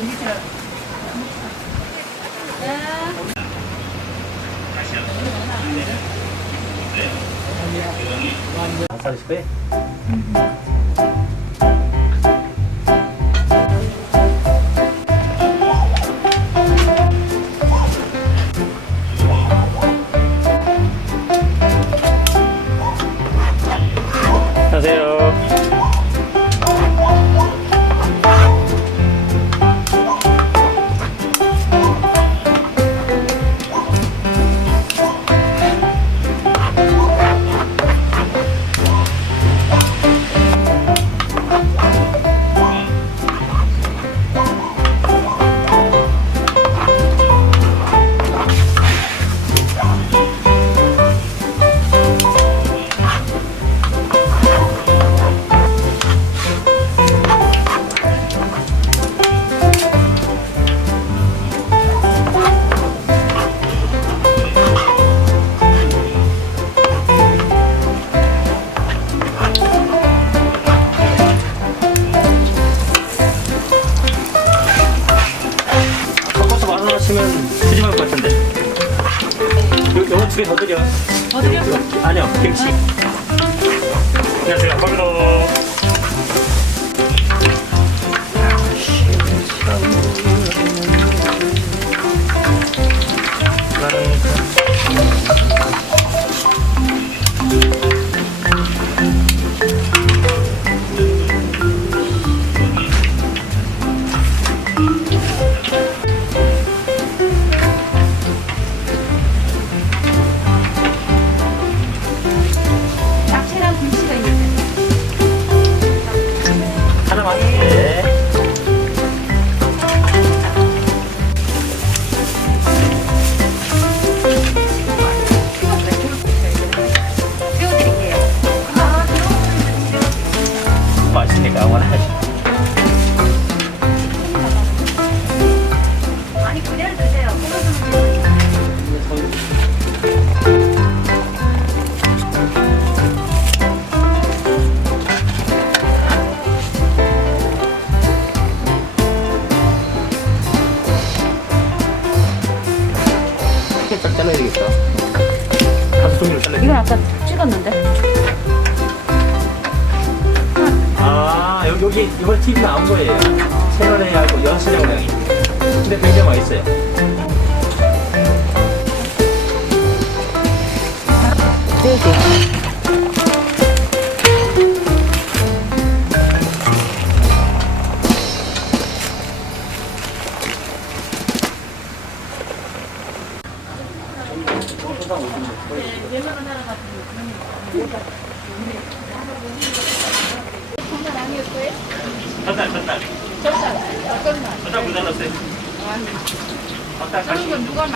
한 살씩 빼? 안녕하세 원어치면 푸짐할 것 같은데. 요, 요거 두개더 드려. 더 드려? 아니요, 김치. 안녕하세요. 감사합니다. 맛있으니까 원하시. 아니, 그대로 드세요. 살짝 잘라야 되겠다. 가수 종이로 잘라야 이건 아까 찍었는데. 여기, 이번 TV 나온 거예요. 채널에 하고 연수령 이 근데 굉장히 맛있어요. 네 개. 젓달, 젓달. 젓달. 젓달 못 잘랐어요. 젓달 다시.